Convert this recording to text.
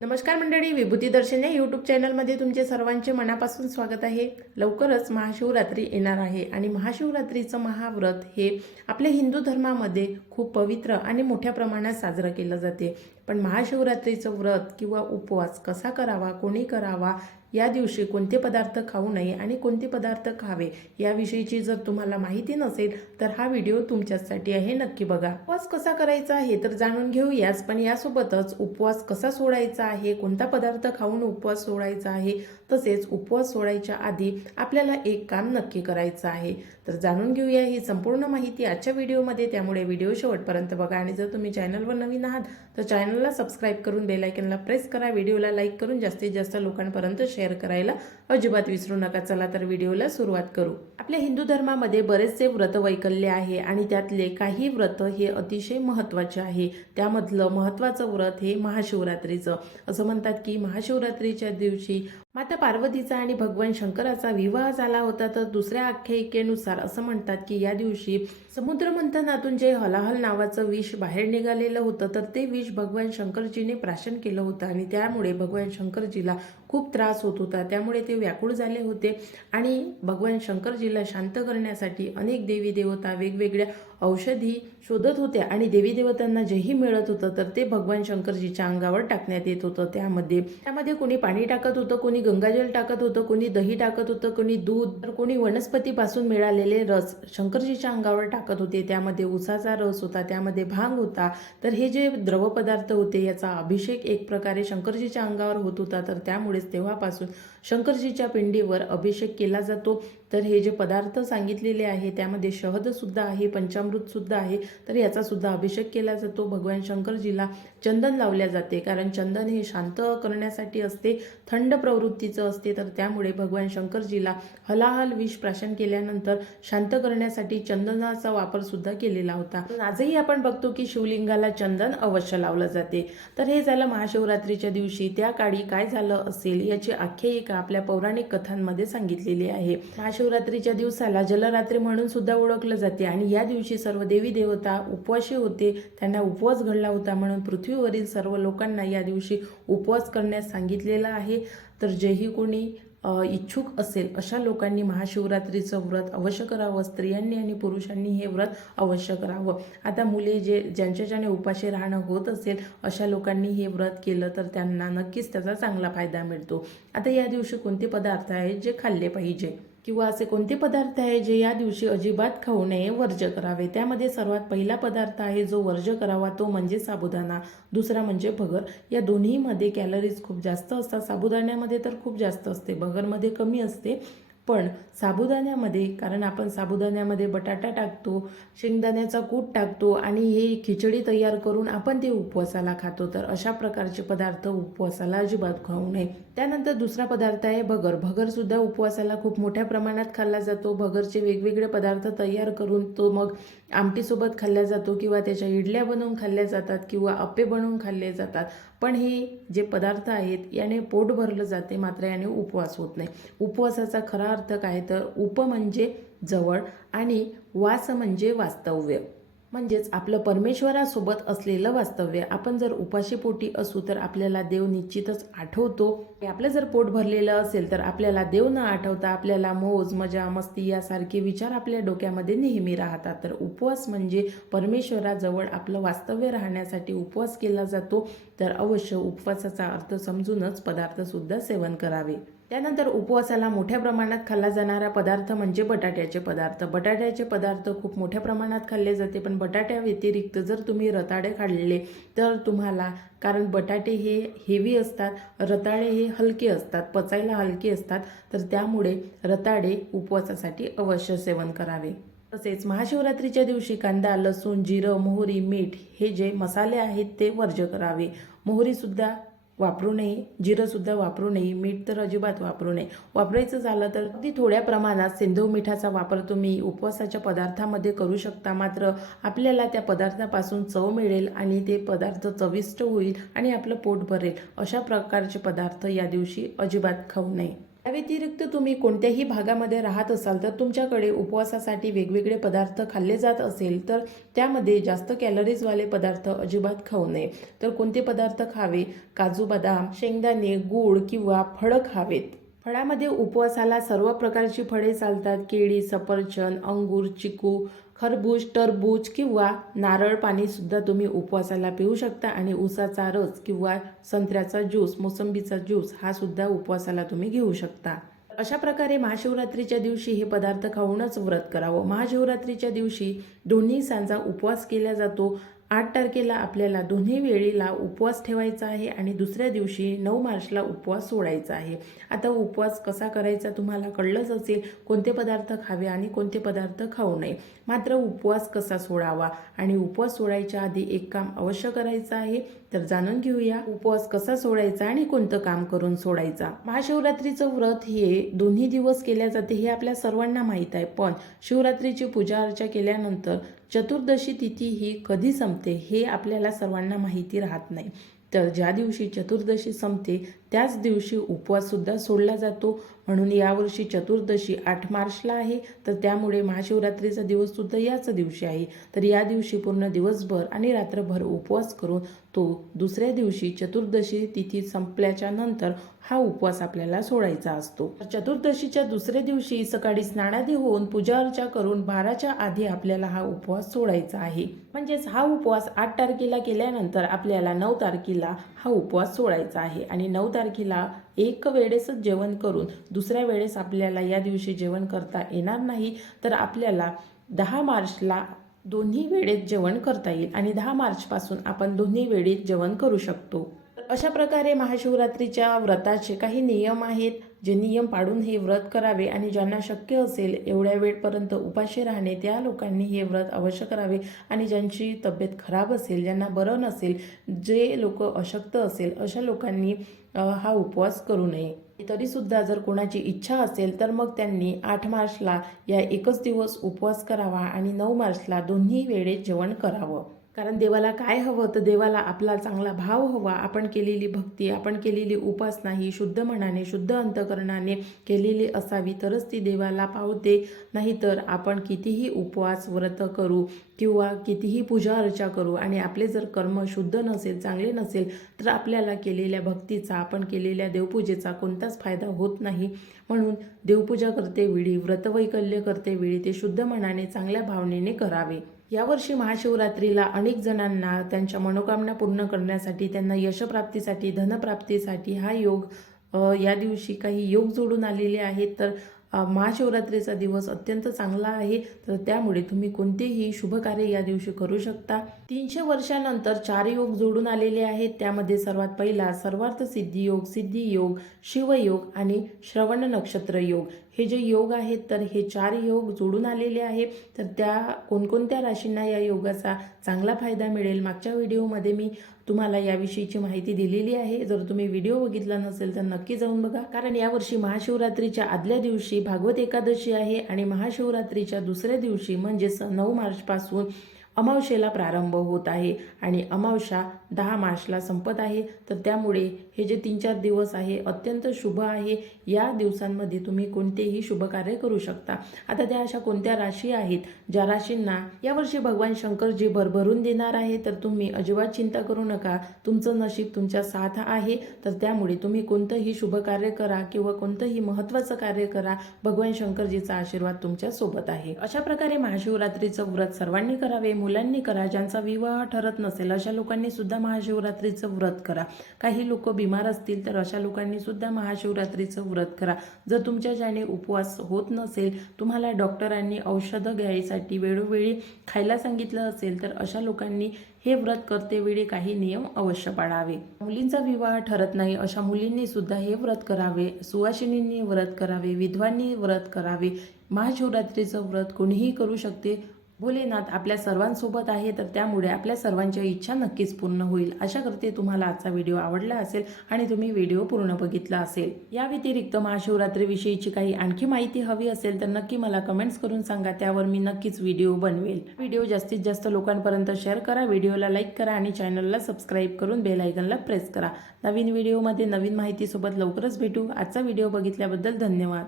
नमस्कार मंडळी विभूती दर्शन या यूट्यूब चॅनलमध्ये तुमचे सर्वांचे मनापासून स्वागत आहे. लवकरच महाशिवरात्री येणार आहे आणि महाशिवरात्रीचं महाव्रत हे आपल्या हिंदू धर्मामध्ये खूप पवित्र आणि मोठ्या प्रमाणात साजरं केलं जाते. पण महाशिवरात्रीचं व्रत किंवा उपवास कसा करावा कोणी करावा या दिवशी कोणते पदार्थ खाऊ नये आणि कोणते पदार्थ खावे याविषयीची जर तुम्हाला माहिती नसेल तर हा व्हिडिओ तुमच्यासाठी आहे नक्की बघा. उपवास कसा करायचा आहे तर जाणून घेऊयाच पण यासोबतच उपवास कसा सोडायचा आहे कोणता पदार्थ खाऊन उपवास सोडायचा आहे तसेच उपवास सोडायच्या आधी आपल्याला एक काम नक्की करायचं आहे. तर जाणून घेऊया ही संपूर्ण माहिती आजच्या व्हिडिओमध्ये त्यामुळे व्हिडिओ शेवटपर्यंत बघा आणि जर तुम्ही चॅनलवर नवीन आहात तर चॅनलला सबस्क्राईब करून बेलायकनला प्रेस करा व्हिडिओला लाईक करून जास्तीत जास्त लोकांपर्यंत शेअर करायला अजिबात विसरू नका. चला तर व्हिडिओला सुरुवात करू. आपल्या हिंदू धर्मामध्ये बरेचसे व्रत वैकल्य आहे आणि त्यातले काही व्रत हे अतिशय महत्त्वाचे आहे. त्यामधलं महत्त्वाचं व्रत हे महाशिवरात्रीचं. असं म्हणतात की महाशिवरात्रीच्या दिवशी माता पार्वतीचा आणि भगवान शंकराचा विवाह झाला होता तर दुसऱ्या आख्यायिकेनुसार असं म्हणतात की या दिवशी समुद्र मंथनातून जे हलाहल नावाचं विष बाहेर निघालेलं होतं तर ते विष भगवान शंकरजीने प्राशन केलं होतं आणि त्यामुळे भगवान शंकरजीला खूप त्रास होत होता. त्यामुळे ते व्याकुळ झाले होते आणि भगवान शंकरजीला शांत करण्यासाठी अनेक देवी देवता वेगवेगळ्या औषधी शोधत होते आणि देवी देवतांना जेही मिळत होतं तर ते भगवान शंकरजीच्या अंगावर टाकण्यात येत होतं. त्यामध्ये त्यामध्ये कोणी पाणी टाकत होतं कोणी गंगाजल टाकत होतं कोणी दही टाकत होतं कोणी दूध तर कोणी वनस्पतीपासून मिळालेले रस शंकरजीच्या अंगावर टाकत होते. त्यामध्ये उसाचा रस होता त्यामध्ये भांग होता. तर हे जे द्रवपदार्थ होते याचा अभिषेक एक प्रकारे शंकरजीच्या अंगावर होत होता. तर त्यामुळेच तेव्हापासून शंकरजीच्या पिंडीवर अभिषेक केला जातो. तर हे जे पदार्थ सांगितलेले आहे त्यामध्ये शहदसुद्धा आहे पंचामृतसुद्धा आहे. तर याचा सुद्धा अभिषेक केला जातो. भगवान शंकरजीला चंदन लावल्या जाते. कारण चंदन हे शांत करण्यासाठी असते थंड प्रवृत्तीचं असते. तर त्यामुळे भगवान शंकरजीला हलाहल विष प्राशन केल्यानंतर शांत करण्यासाठी चंदनाचा वापर सुद्धा केलेला होता. आजही आपण बघतो की शिवलिंगाला चंदन अवश्य लावलं जाते. तर हे झालं महाशिवरात्रीच्या दिवशी. त्या काळी काय झालं असेल याची आख्यायिका आपल्या पौराणिक कथांमध्ये सांगितलेली आहे. महाशिवरात्रीच्या दिवसाला जलरात्री म्हणून सुद्धा ओळखलं जाते आणि या दिवशी सर्व देवी होता उपवाशी होते त्यांना उपवास घडला होता म्हणून पृथ्वीवरील सर्व लोकांना या दिवशी उपवास करण्यास सांगितलेलं आहे. तर जेही कोणी इच्छुक असेल अशा लोकांनी महाशिवरात्रीचं व्रत अवश्य करावं स्त्रियांनी आणि पुरुषांनी हे व्रत अवश्य करावं. आता मुले जे ज्यांच्या ज्याने उपाशी राहणं होत असेल अशा लोकांनी हे व्रत केलं तर त्यांना नक्कीच त्याचा चांगला फायदा मिळतो. आता या दिवशी कोणते पदार्थ आहेत जे खाल्ले पाहिजे? किंवा असे कोणते पदार्थ आहे जे या दिवशी अजिबात खाऊ नये वर्ज्य करावे. त्यामध्ये सर्वात पहिला पदार्थ आहे जो वर्ज्य करावा तो म्हणजे साबुदाणा. दुसरा म्हणजे भगर. या दोन्हीमध्ये कॅलरीज खूप जास्त असतात. साबुदाण्यामध्ये तर खूप जास्त असते. भगरमध्ये कमी असते. पण साबुदाण्यामध्ये कारण आपण साबुदाण्यामध्ये बटाटा टाकतो शेंगदाण्याचा कूट टाकतो आणि हे खिचडी तयार करून आपण ते उपवासाला खातो तर अशा प्रकारचे पदार्थ उपवासाला अजिबात खाऊ नये. त्यानंतर दुसरा पदार्थ आहे भगर. भगरसुद्धा उपवासाला खूप मोठ्या प्रमाणात खाल्ला जातो. भगरचे वेगवेगळे पदार्थ तयार करून तो मग आमटीसोबत खाल्ला जातो किंवा त्याच्या इडल्या बनवून खाल्ल्या जातात किंवा अप्पे बनवून खाल्ले जातात. पण हे जे पदार्थ आहेत याने पोट भरलं जाते मात्र याने उपवास होत नाही. उपवासाचा खरा अर्थ काय? तर उप म्हणजे जवळ आणि वास म्हणजे वास्तव्य. म्हणजेच आपलं परमेश्वरासोबत असलेलं वास्तव्य. आपण जर उपाशीपोटी असू तर आपल्याला देव निश्चितच आठवतो. आपलं जर पोट भरलेलं असेल तर आपल्याला देव न आठवता आपल्याला मोज मजा मस्ती यासारखे विचार आपल्या डोक्यामध्ये नेहमी राहतात. तर उपवास म्हणजे परमेश्वराजवळ आपलं वास्तव्य राहण्यासाठी उपवास केला जातो. तर अवश्य उपवासाचा अर्थ समजूनच पदार्थसुद्धा सेवन करावे. त्यानंतर उपवासाला मोठ्या प्रमाणात खाल्ला जाणारा पदार्थ म्हणजे बटाट्याचे पदार्थ. बटाट्याचे पदार्थ खूप मोठ्या प्रमाणात खाल्ले जाते पण बटाट्या व्यतिरिक्त जर तुम्ही रताळे खाल्ले तर तुम्हाला कारण बटाटे हे हेवी असतात रताळे हे हलके असतात पचायला हलके असतात तर त्यामुळे रताळे उपवासासाठी अवश्य सेवन करावे. तसेच महाशिवरात्रीच्या दिवशी कांदा लसूण जिरं मोहरी मीठ हे जे मसाले आहेत ते वर्ज्य करावे. मोहरीसुद्धा वापरू नये जिरंसुद्धा वापरू नये मीठ तर अजिबात वापरू नये. वापरायचं झालं तर अगदी थोड्या प्रमाणात सेंधव मिठाचा वापर तुम्ही उपवासाच्या पदार्थामध्ये करू शकता. मात्र आपल्याला त्या पदार्थापासून चव मिळेल आणि ते पदार्थ चविष्ट होईल आणि आपलं पोट भरेल. अशा प्रकारचे पदार्थ या दिवशी अजिबात खाऊ नये. व्यतिरिक्त तुम्ही कोणत्याही भागामध्ये राहत असाल तर तुमच्याकडे उपवासासाठी वेगवेगळे पदार्थ खाल्ले जात असेल तर त्यामध्ये जास्त कॅलरीजवाले पदार्थ अजिबात खाऊ नये. तर कोणते पदार्थ खावे? काजू बदाम शेंगदाणे गूळ किंवा फळं खावेत. फळामध्ये उपवासाला सर्व प्रकारची फळे चालतात. केळी सफरचंद अंगूर चिकू खरबूज टरबूज किंवा नारळ पाणीसुद्धा तुम्ही उपवासाला पिऊ शकता आणि उसाचा रस किंवा संत्र्याचा ज्यूस मोसंबीचा ज्यूस हा सुद्धा उपवासाला तुम्ही घेऊ शकता. अशा प्रकारे महाशिवरात्रीच्या दिवशी हे पदार्थ खाऊनच व्रत करावं. महाशिवरात्रीच्या दिवशी दोन्ही सांजा उपवास केला जातो. आठ तारखेला आपल्याला दोन्ही वेळेला उपवास ठेवायचा आहे आणि दुसऱ्या दिवशी नऊ मार्चला उपवास सोडायचा आहे. आता उपवास कसा करायचा तुम्हाला कळलंच असेल. कोणते पदार्थ खावे आणि कोणते पदार्थ खाऊ नये. मात्र उपवास कसा सोडावा आणि उपवास सोडायच्या आधी एक काम अवश्य करायचं आहे. तर जाणून घेऊया उपवास कसा सोडायचा आणि कोणतं काम करून सोडायचा. महाशिवरात्रीचं व्रत हे दोन्ही दिवस केल्या जाते हे आपल्या सर्वांना माहीत आहे. पण शिवरात्रीची पूजा अर्चा केल्यानंतर चतुर्दशी तिथी ही कधी संपते हे आपल्याला सर्वांना माहिती राहत नाही. तर ज्या दिवशी चतुर्दशी संपते त्याच दिवशी उपवाससुद्धा सोडला जातो. म्हणून यावर्षी चतुर्दशी आठ मार्चला आहे. तर त्यामुळे महाशिवरात्रीचा दिवससुद्धा याच दिवशी आहे. तर या दिवशी पूर्ण दिवसभर आणि रात्रभर उपवास करून तो दुसऱ्या दिवशी चतुर्दशी तिथी संपल्याच्या नंतर हा उपवास आपल्याला सोडायचा असतो. चतुर्दशीच्या दुसऱ्या दिवशी सकाळी स्नानादी होऊन पूजा अर्चा करून बाराच्या आधी आपल्याला हा उपवास सोडायचा आहे. म्हणजेच हा उपवास आठ तारखेला केल्यानंतर आपल्याला नऊ तारखेला हा उपवास सोडायचा आहे. आणि नऊ तारखेला एक वेळेसच जेवण करून दुसऱ्या वेळेस आपल्याला या दिवशी जेवण करता येणार नाही तर आपल्याला दहा मार्चला दोन्ही वेळेत जेवण करता येईल आणि दहा मार्चपासून आपण दोन्ही वेळेत जेवण करू शकतो. अशा प्रकारे महाशिवरात्रीच्या व्रताचे काही नियम आहेत जे नियम पाडून हे व्रत करावे आणि ज्यांना शक्य असेल एवढ्या वेळपर्यंत उपाशी राहणे त्या लोकांनी हे व्रत अवश्य करावे. आणि ज्यांची तब्येत खराब असेल ज्यांना बरं नसेल जे लोक अशक्त असेल अशा लोकांनी हा उपवास करू नये. तरीसुद्धा जर कोणाची इच्छा असेल तर मग त्यांनी आठ मार्चला या एकच दिवस उपवास करावा आणि नऊ मार्चला दोन्ही वेळेत जेवण करावं. कारण देवाला काय हवं तर देवाला आपला चांगला भाव हवा. आपण केलेली भक्ती आपण केलेली उपासना ही शुद्ध मनाने शुद्ध अंतकरणाने केलेली असावी. तरच ती देवाला पावते. नाहीतर आपण कितीही उपवास व्रत करू किंवा कितीही पूजा अर्चा करू आणि आपले जर कर्म शुद्ध नसेल चांगले नसेल तर आपल्याला केलेल्या भक्तीचा आपण केलेल्या देवपूजेचा कोणताच फायदा होत नाही. म्हणून देवपूजा करते वेळी व्रतवैकल्य करते वेळी ते शुद्ध मनाने चांगल्या भावनेने करावे. यावर्षी महाशिवरात्रीला अनेक जणांना त्यांच्या मनोकामना पूर्ण करण्यासाठी त्यांना यशप्राप्तीसाठी धनप्राप्तीसाठी हा योग या दिवशी काही योग जोडून आलेले आहेत. तर महाशिवरात्रीचा दिवस अत्यंत चांगला आहे. तर त्यामुळे तुम्ही कोणतेही शुभ कार्य या दिवशी करू शकता. तीनशे वर्षानंतर चार योग जोडून आलेले आहेत. त्यामध्ये सर्वात पहिला सर्वार्थ सिद्धी योग सिद्धी योग शिवयोग आणि श्रवण नक्षत्र योग. हे जे योग आहेत तर हे चार योग जोडून आलेले आहे तर त्या कोणकोणत्या राशींना या योगाचा चांगला फायदा मिळेल? मागच्या व्हिडिओमध्ये मी तुम्हाला याविषयीची माहिती दिलेली आहे. जर तुम्ही व्हिडिओ बघितला नसेल तर नक्की जाऊन बघा. कारण यावर्षी महाशिवरात्रीच्या आदल्या दिवशी भागवत एकादशी आहे आणि महाशिवरात्रीच्या दुसऱ्या दिवशी म्हणजेच नऊ मार्चपासून अमावशेला प्रारंभ होत आहे आणि अमावशा दहा मार्चला संपत आहे. तर त्यामुळे हे जे तीन चार दिवस आहे अत्यंत शुभ आहे. या दिवसांमध्ये तुम्ही कोणतेही शुभ कार्य करू शकता. आता त्या अशा कोणत्या राशी आहेत? ज्या राशींना यावर्षी भगवान शंकरजी भरभरून देणार आहे. तर तुम्ही अजिबात चिंता करू नका. तुमचं नशीब तुमच्या साथ आहे. तर त्यामुळे तुम्ही कोणतंही शुभ कार्य करा किंवा कोणतंही महत्त्वाचं कार्य करा. भगवान शंकरजीचा आशीर्वाद तुमच्यासोबत आहे. अशा प्रकारे महाशिवरात्रीचं व्रत सर्वांनी करावे. मुलांनी करा ज्यांचा विवाह ठरत नसेल अशा लोकांनी सुद्धा महाशिवरात्रीचं व्रत करा. काही लोक बिमार असतील तर अशा लोकांनी सुद्धा महाशिवरात्रीचं व्रत करा. जर तुमच्या ज्याने उपवास होत नसेल तुम्हाला डॉक्टरांनी औषधं घ्यायसाठी वेळोवेळी खायला सांगितलं असेल तर अशा लोकांनी हे व्रत करतेवेळी काही नियम अवश्य पाळावे. मुलींचा विवाह ठरत नाही अशा मुलींनी सुद्धा हे व्रत करावे. सुवासिनींनी व्रत करावे विधवांनी व्रत करावे. महाशिवरात्रीचं व्रत कोणीही करू शकते भोलेनाथ आपल्या सर्वांसोबत आहे तर त्यामुळे आपल्या सर्वांच्या इच्छा नक्कीच पूर्ण होईल. अशा करते तुम्हाला आजचा व्हिडिओ आवडला असेल आणि तुम्ही व्हिडिओ पूर्ण बघितला असेल. या व्यतिरिक्त महाशिवरात्रीविषयीची काही आणखी माहिती हवी असेल तर नक्की मला कमेंट्स करून सांगा. त्यावर मी नक्कीच व्हिडिओ बनवेल. व्हिडिओ जास्तीत जास्त लोकांपर्यंत शेअर करा. व्हिडिओला लाईक करा आणि चॅनलला सबस्क्राईब करून बेलायकनला प्रेस करा. नवीन व्हिडिओमध्ये नवीन माहितीसोबत लवकरच भेटू. आजचा व्हिडिओ बघितल्याबद्दल धन्यवाद.